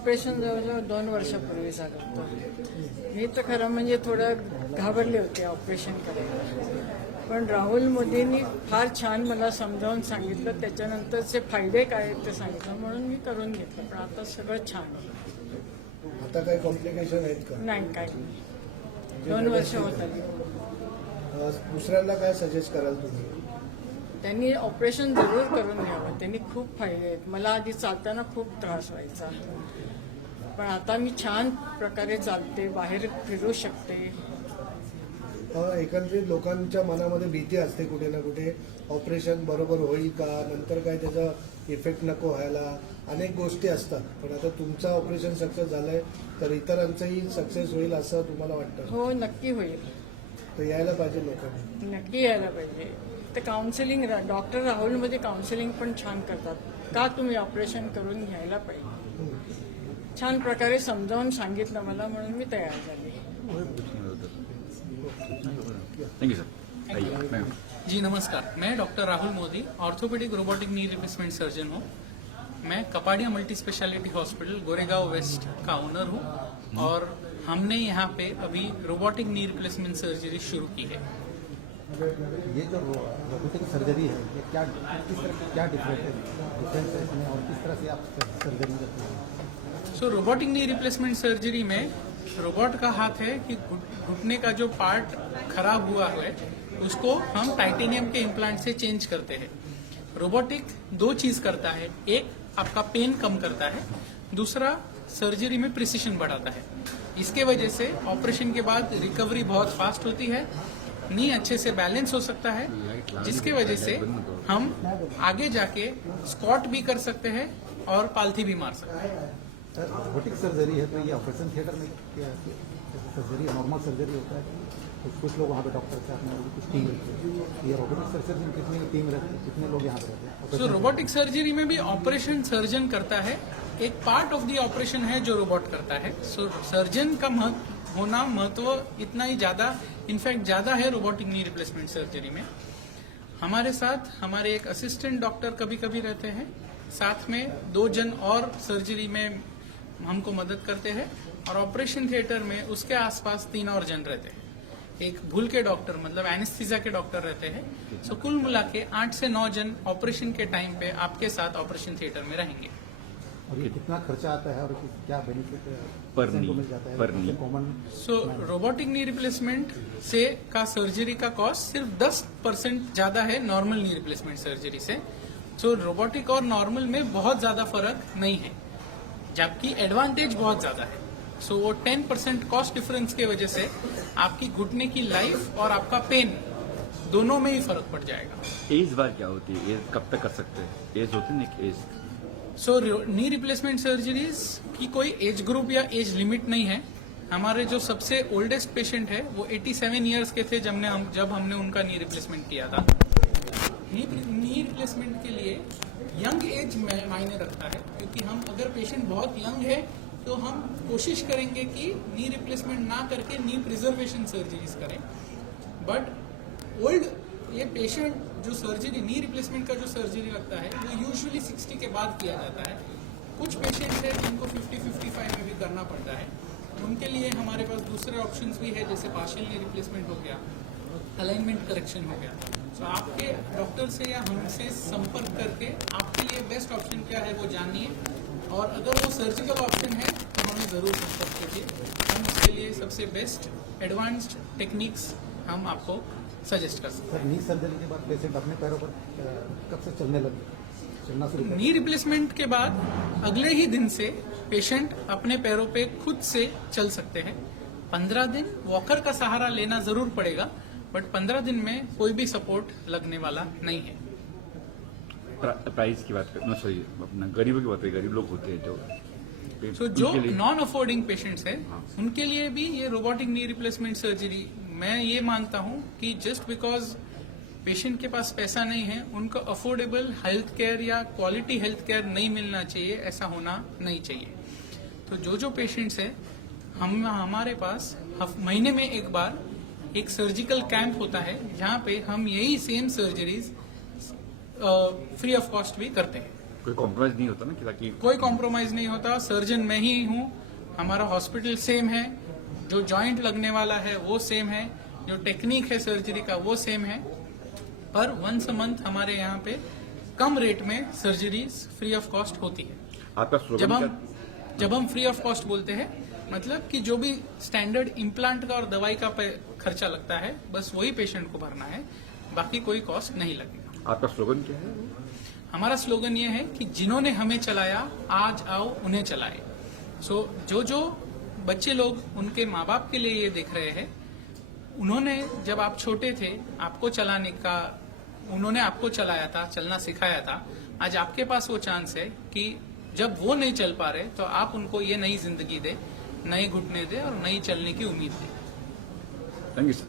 Operation जवळजवळ 2 वर्षापूर्वी झालं होतं. मी तर खरं म्हणजे थोडं घाबरले होते ऑपरेशन करायला, पण राहुल मोदींनी फार छान मला समजावून सांगितलं, त्याच्यानंतरचे फायदे काय आहेत ते सांगितलं, म्हणून मी करून घेतलं. पण आता सगळं छान. आता काही कॉम्प्लिकेशन आहेत का? नाही, काही नाही. 2 वर्ष होत आली. दुसऱ्यांना काय सजेस्ट कराल तुम्ही? त्यांनी ऑपरेशन जरूर करून घ्यावं. त्यांनी खूप फायदे आहेत. मला आधी चालताना खूप त्रास व्हायचा, पण आता मी छान प्रकारे चालते, बाहेर फिरू शकते. एकंदरीत लोकांच्या मनामध्ये भीती असते कुठे ना कुठे, ऑपरेशन बरोबर होईल का, नंतर काय त्याचा इफेक्ट नको व्हायला, अनेक गोष्टी असतात. पण आता तुमचं ऑपरेशन सक्सेस झालंय तर इतरांचंही सक्सेस होईल असं तुम्हाला वाटतं? हो, नक्की होईल. तर यायला पाहिजे लोकांनी. नक्की यायला पाहिजे. ते काउन्सिलिंग, डॉक्टर राहुलमध्ये काउन्सिलिंग पण छान करतात. का तुम्ही ऑपरेशन करून घ्यायला पाहिजे, छान प्रकारे समजावून सांगितलं मला, म्हणून मी तयार झाले. Thank you sir. जी नमस्कार, मैं doctor Rahul Modi, orthopaedic robotic knee replacement surgeon हूँ. मैं Kapadia multi speciality hospital Goregaon west का ओनर हूँ और हमने यहाँ पे अभी रोबोटिक नी रिप्लेसमेंट सर्जरी शुरू की है. ये जो रोबोटिक सर्जरी है ये क्या डिफरेंस है इसमें और किस तरह से आप सर्जरी करते हैं? सो रोबोटिक नी रिप्लेसमेंट सर्जरी में रोबोट का हाथ है कि घुटने का जो पार्ट खराब हुआ है उसको हम टाइटेनियम के इम्प्लांट से चेंज करते हैं. रोबोटिक 2 चीज करता है, एक आपका पेन कम करता है, दूसरा सर्जरी में प्रिसिशन बढ़ाता है. इसके वजह से ऑपरेशन के बाद रिकवरी बहुत फास्ट होती है, नी अच्छे से बैलेंस हो सकता है, जिसके वजह से हम आगे जाके स्क्वाट भी कर सकते हैं और पालथी भी मार सकते हैं. सर रोबोटिक सर्जरी है तो ये ऑपरेशन थिएटर में क्या सर्जरी नॉर्मल सर्जरी होता है? कुछ लोग वहाँ पे डॉक्टर के साथ में कुछ टीम रहती है. ये रोबोटिक सर्जरी में कितनी टीम रहती है, कितने लोग यहाँ पे रहते हैं? सो रोबोटिक सर्जरी में भी ऑपरेशन सर्जन करता है, एक पार्ट ऑफ द ऑपरेशन है जो रोबोट करता है. सो सर्जन का होना महत्व इतना ही ज्यादा, इनफैक्ट ज्यादा है रोबोटिक नी रिप्लेसमेंट सर्जरी में. हमारे साथ हमारे एक असिस्टेंट डॉक्टर कभी कभी रहते हैं, साथ में 2 जन और सर्जरी में हमको मदद करते हैं, और ऑपरेशन थिएटर में उसके आसपास 3 और जन रहते हैं. एक भूल के डॉक्टर मतलब एनेस्थीसिया के डॉक्टर रहते हैं. सो कुल मिला के 8 से 9 जन ऑपरेशन के टाइम पे आपके साथ ऑपरेशन थिएटर में रहेंगे. और ये कितना खर्चा आता है और क्या बेनिफिट पर को मिल जाता है? पर knee. Common so robotic knee replacement से का सर्जरी का कॉस्ट सिर्फ 10% ज्यादा है नॉर्मल नी रिप्लेसमेंट सर्जरी से. सो रोबोटिक और नॉर्मल में बहुत ज्यादा फर्क नहीं है, जबकि एडवांटेज बहुत ज्यादा है. सो वो 10% कॉस्ट डिफरेंस के वजह से आपकी घुटने की लाइफ और आपका पेन दोनों में ही फर्क पड़ जाएगा. एज बार क्या होती है, एज कब तक कर सकते हैं? एज होती है ना एक एज. सो नी रिप्लेसमेंट सर्जरीज की कोई एज ग्रुप या एज लिमिट नहीं है. हमारे जो सबसे ओल्डेस्ट पेशेंट है वो 87 ईयर्स के थे जब हमने उनका नी रिप्लेसमेंट किया था. नी रिप्लेसमेंट के लिए यंग एज मायने रखता है, क्योंकि हम अगर पेशेंट बहुत यंग है तो हम कोशिश करेंगे कि नी रिप्लेसमेंट ना करके नी प्रिजर्वेशन सर्जरीज करें. बट ओल्ड ये पेशेंट जो सर्जरी नी रिप्लेसमेंट का जो सर्जरी लगता है वो यूजुअली 60 के बाद किया जाता है. कुछ पेशेंट्स हैं जिनको 50-55 में भी करना पड़ता है. उनके लिए हमारे पास दूसरे ऑप्शंस भी है, जैसे पार्शियल नी रिप्लेसमेंट हो गया, अलाइनमेंट करेक्शन हो गया. तो आपके डॉक्टर से या हमसे संपर्क करके आपके लिए बेस्ट ऑप्शन क्या है वो जानिए, और अगर वो सर्जिकल ऑप्शन है तो हमें ज़रूर संपर्क कीजिए. हम उसके लिए सबसे बेस्ट एडवांस्ड टेक्निक्स हम आपको सजेस्ट कर सकते सर नी सर्जरी के बाद पेशेंट अपने पैरों पर कब से चलने लगे, चलना शुरू हैं. कर? नी रिप्लेसमेंट के बाद अगले ही दिन से पेशेंट अपने पैरों पे खुद से चल सकते हैं. 15 दिन वॉकर का सहारा लेना जरूर पड़ेगा, बट 15 दिन में कोई भी सपोर्ट लगने वाला नहीं है. प्राइस की बात करें, सॉरी अपना गरीबों की बात करें, गरीब लोग होते हैं सो जो उनके लिए- नॉन अफोर्डिंग पेशेंट्स हैं उनके लिए भी ये रोबोटिक नी रिप्लेसमेंट सर्जरी, मैं ये मानता हूँ कि जस्ट बिकॉज पेशेंट के पास पैसा नहीं है उनको अफोर्डेबल हेल्थ केयर या क्वालिटी हेल्थ केयर नहीं मिलना चाहिए, ऐसा होना नहीं चाहिए. तो जो पेशेंट्स हैं हमारे पास महीने में एक बार एक सर्जिकल कैंप होता है, जहाँ पे हम यही same surgeries free of cost भी करते हैं. कोई कॉम्प्रोमाइज नहीं होता ना कि ताकि कोई कॉम्प्रोमाइज नहीं होता। सर्जन मैं ही हूँ, हमारा हॉस्पिटल सेम है, जो जॉइंट लगने वाला है वो सेम है, जो टेक्निक है सर्जरी का वो सेम है, पर वंस अ मंथ हमारे यहाँ पे कम रेट में सर्जरीज फ्री ऑफ कॉस्ट होती है। आपका स्लोगन क्या? जब हम फ्री ऑफ कॉस्ट बोलते हैं मतलब कि जो भी स्टैंडर्ड इम्प्लांट का और दवाई का खर्चा लगता है बस वही पेशेंट को भरना है, बाकी कोई कॉस्ट नहीं लगेगा। आपका स्लोगन क्या है? हमारा स्लोगन ये है कि जिन्होंने हमें चलाया आज आओ उन्हें चलाए। सो जो बच्चे लोग उनके माँ बाप के लिए ये देख रहे हैं, उन्होंने जब आप छोटे थे आपको चलाने का, उन्होंने आपको चलाया था, चलना सिखाया था, आज आपके पास वो चांस है कि जब वो नहीं चल पा रहे तो आप उनको ये नई जिंदगी दे, नए घुटने दे और नई चलने की उम्मीद दे। Thank you sir.